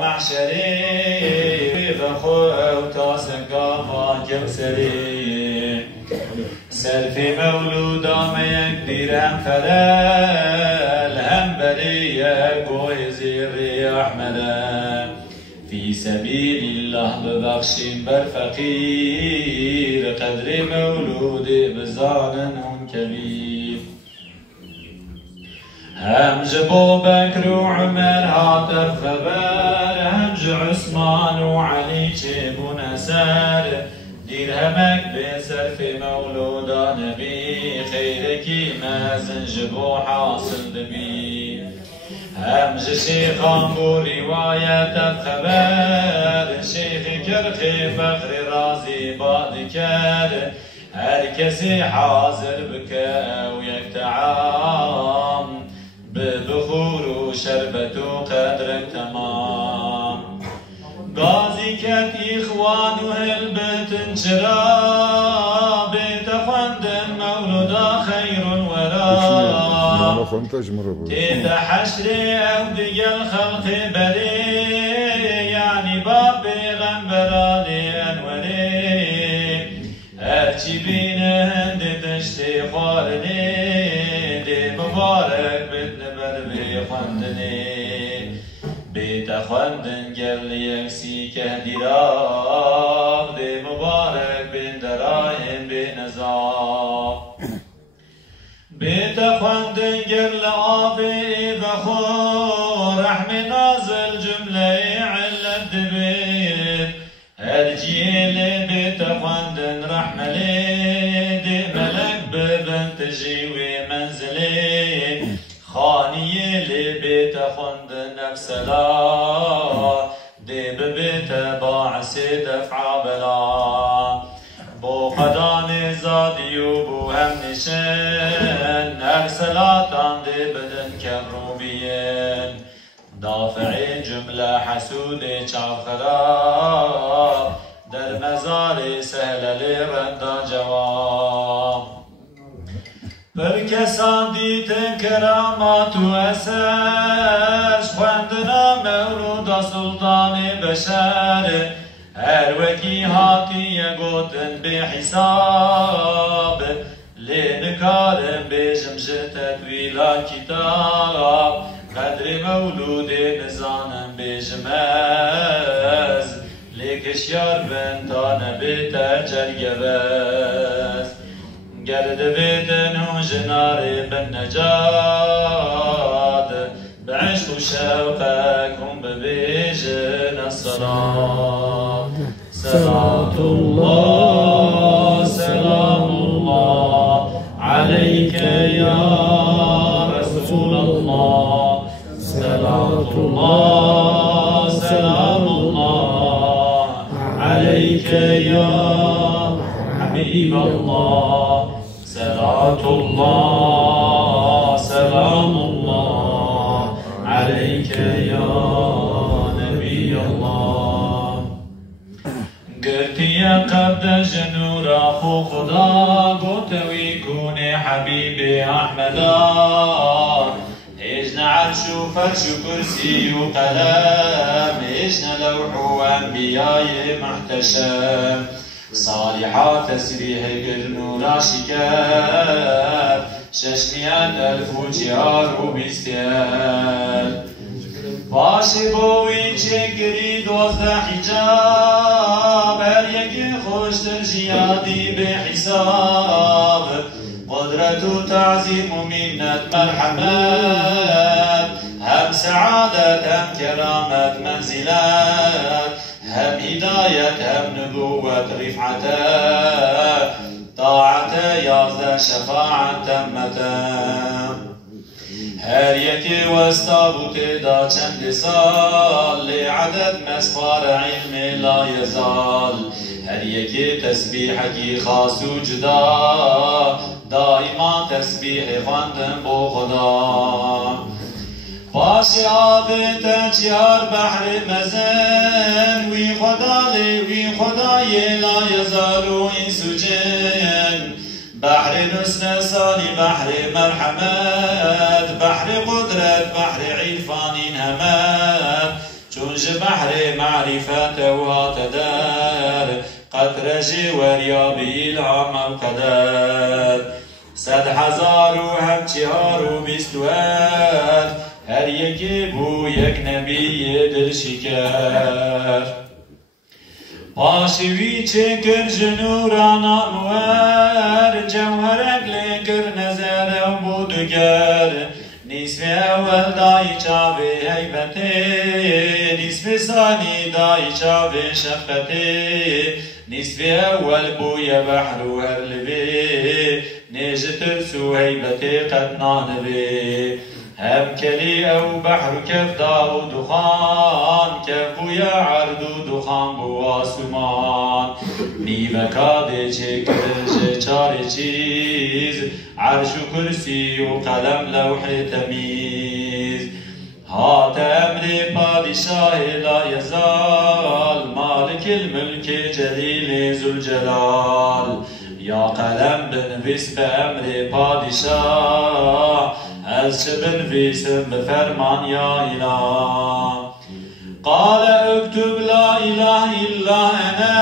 معشري بخو تاسقا ما كوسري سلفي مولودا ما يقدر هم فلال هم بريه كويزي الرياح ملا في سبيل الله ببخشين بر فقير قدر مولود بزانن كبير همج ابو بكر وعمر هاتف خبر همج عثمان وعلي جيبو نسر درهمك بسر في مولودا نبي خيرك ما زنجبو حاصل دبي همج شيخان بو رواية خبر شيخ كرخي فخر رازي بادكر هر كسي حاضر بك ويك تعام ببخور وشربت وقدرك تمام غازي كت إخوان وهلبت انشراب تفندن مولودا خير ورا تيدا حشري أو دي الخلق بري يعني باب غنبرالي أنوري هرچی بینه دشتی خوارنی دی مبارک بدن بر بی خواندنی بیت خواندن گل یکسی که دیرام دی مبارک بین درایم بی نظام بیت خواندن گل آبی بخور رحم نازل جمله علت دبید هر جیل بیت خواندن رحملی دی ملک ببن تجیوی منزلی خانیه لی بیت خواندن افسلا دی ببیت باعثی دفع بلا بو قدان زادی و بو هم نشن افسلاتان دی بدن کروبین دافع جمله حسود چاخرا در مزار سهل لرندا جواب پر کسان دیتن کرامات و اسش خواندنا مولودا سلطان بشر هر وکی هاتی گوتن به حساب لنکارم بجم تطویلا کتاب قدر مولود نزانم بجمز لیکشیار بنتان بیتر جرگبز گرد بیتن و جنار بن نجاد بعشق و شوقكم ببیجن الصلاة صلاة الله سلام الله عليك يا رسول الله صلاة الله سلام الله عليك يا حبيب الله صلاة الله سلام الله عليك يا نبي الله قلت يا قبل جنور أخو خدا قلت ويكون حبيبي أحمدا إجنا عرش وفرش وكرسي وقلم إجنا لوح وأنبياء محتشم صالحات تسبيح قرن راشكات 600,000 وجهار وبيستيال باشي بوين شكري 12 حجاب هر يكي خوش ترجيادي بحساب قدرة تعظيم ومنة مرحمات هم سعادة هم كرامة منزلات هم هداية هم نبوة رفعة طاعة يازد شفاعة تمة هر يكي واستابوت دا چند سال لعدد مسفار علم لا يزال هر يكي تسبيحكي خاص وجدا دائما تسبيح خواندن بو خدا باشي آبت چيار بحر مزن وي خدا وي خداي لا يزالو انس جن بحر نسن سالي بحر مرحمت بحر قدرت بحر عرفان همت چون بحر معرفة واتدار قطرة وريابي الهام القدر 100,000 هم 420 هر یکی بو یک نبی دل شکر پاشوی چکر جنوران انوار جوهرک لکر نظر و بودگر نصف اول دای چاوه حیبته نصف ثانی دای چاوه شفقته نصف اول بوی بحر و هر لبه نجت سو حیبته قد نانبه هم كلي أو بحر كفدا ودخان كفويا عرض دخان بواسمان نيفكا دي چكر چار چيز عرش كرسي وقلم لوح تميز هات أمر پادشاه لا يزال مالك الملك جليل ذو الجلال يا قلم بنفس بأمر پادشاه از بنفسم بفرمان يا إله قال اكتب لا إله إلا أنا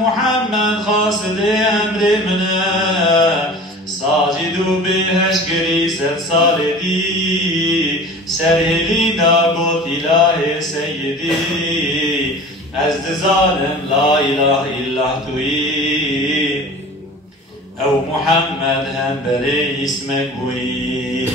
محمد خاصد أمر منا ساجد بهشكري 100 سال دي سرهلي نابوت إله سيدي از ظالم لا إله إلا توي او محمد هم بري اسمك بوي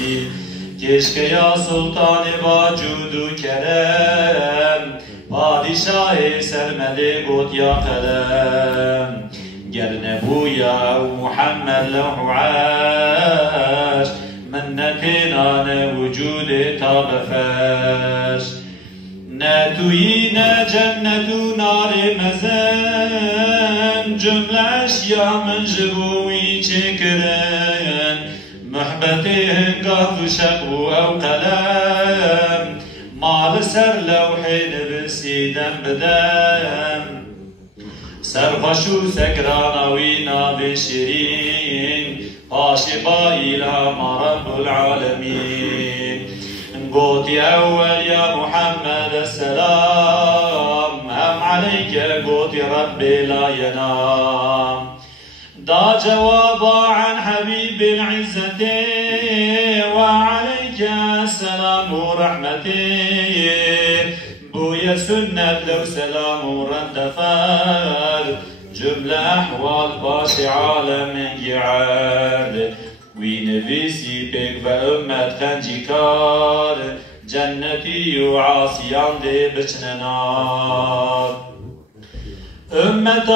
كشك يا سلطان باجود و كرم پادشاه سرمده قد يا قلم گر نبويا او محمد لوح عاش منتنا وجود تاب فرش نتوي جنة نار مزن جملة اشياء من جبوي چكرن محبته هنگاه شقو او قلم مال سر لوح نبسي دم بدم سرخشو سكرانوينا بشرين پاشبا إلهام رب العالمين قوتي أول يا محمد السلام هم عليك قوتي ربي لا ينام دا جوابا عن حبيب العزة وعليك السلام ورحمتي بويا سنة لو سلام رد فال جملة أحوال باش عالم يعاد وينفيسي بك وأمة خنجيكار جنتي وعاصيان دي بچننار أمة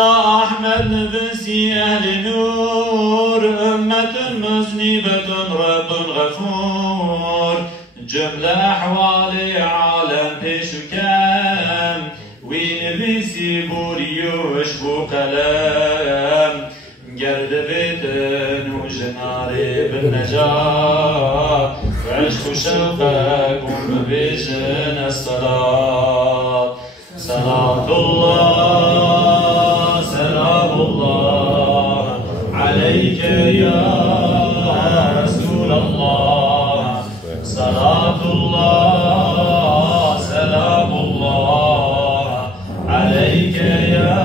أحمد نفسي أهل نور أمة مذنبة رب غفور جملة أحوال عالم بشكام وينفيسي بوريوش بو قلم قرد بيتن وجناري بالنجاة وعشق شوقك ومبيجن الصلاة صلاة الله سلام الله عليك يا رسول الله صلاة الله سلام الله عليك يا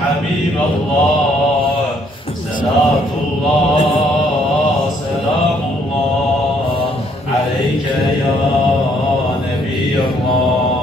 حبيب الله صلاة الله سلام الله عليك يا نبي الله